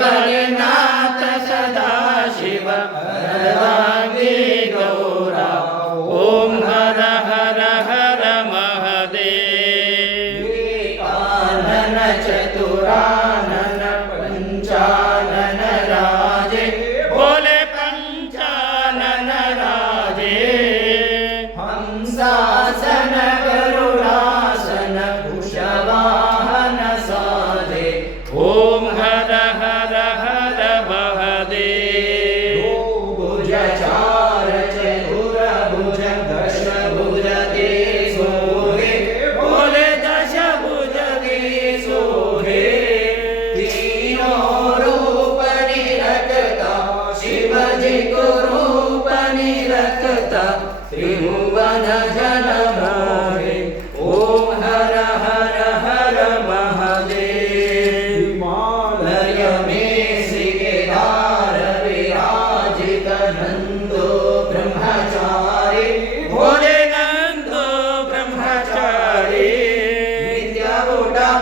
Amen.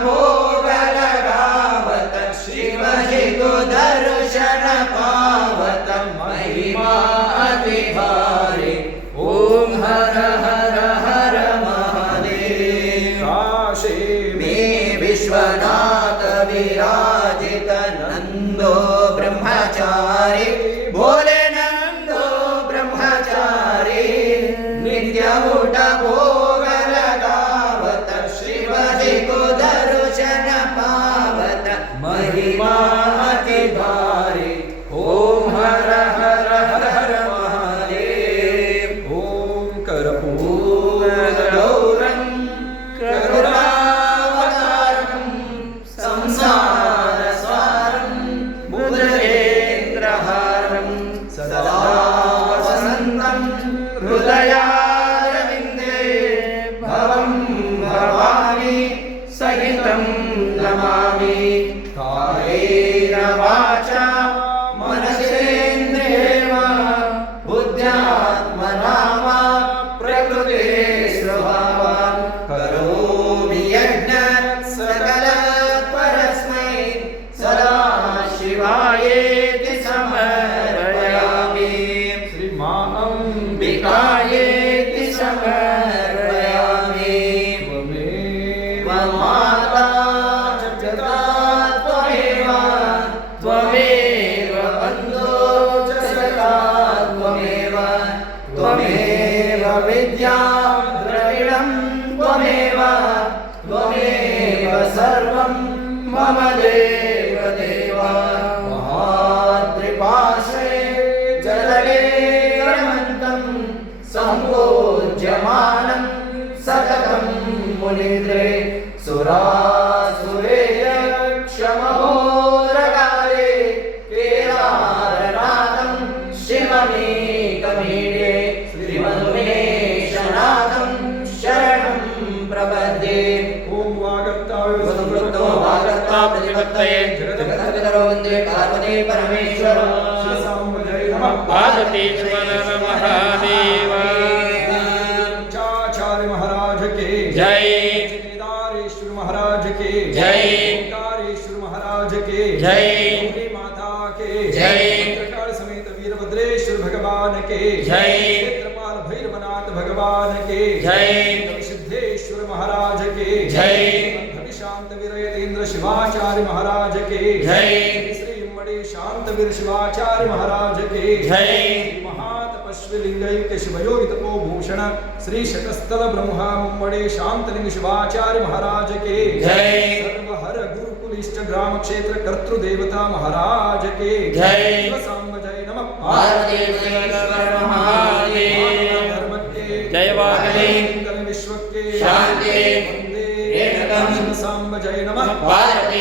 ो करवत श्रिमहि दर्शन पावत महि महति ॐ हर हर हर महादेव। काशी मे विश्वनाथ विराजित नन्दो। कायेन वाचा मनसेन्द्रियेण बुद्ध्यात्मना वा प्रकृते स्वभावान् करोमि यज्ञ सकल परस्मै सदा शिवायेति समर्पयामि। श्रीमाम्बिकायेति विकायेति समर्पयामि। त्वमेव माता त्वमेव विद्या द्रविणं त्वमेव त्वमेव सर्वं मम देव देव महात्रिपाशे जलगे रमन्तं सम्पूज्यमानं सततं मुनिद्रे प्रतिपत्तये जगद्पितरो वंदे पार्वती परमेश्वर श्रीसाम्बजय महादेव चाचार्य महाराज के जय केदारेश्वर महाराज के जय। ओंकारेश्वर महाराज के जय। माता के जय। चंद्रकाल समेत वीरभद्रेश्वर भगवान के जय। क्षेत्रपाल भैरवनाथ भगवान के जय। सिद्धेश्वर महाराज के जय। शांत वीरेंद्र शिवाचार्य महाराज के जय। श्री मणि शांतवीर शिवाचार्य महाराज के जय। महातपस्वी लिंगैक शिवयोगी तपोभूषण श्री शतस्थल ब्रह्मा मुम्मड़े शांतलिंग शिवाचार्य महाराज के जय। सर्वहर गुरुकुल इष्ट ग्राम क्षेत्र कर्तृ देवता महाराज के जय। शिव सांब जय नमः पार्वतीश्वर नमः पार्वती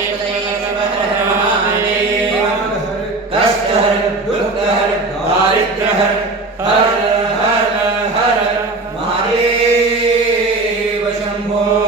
कष्ट हर दुख हर दारिद्र हर हर हर हर महादेव शंभो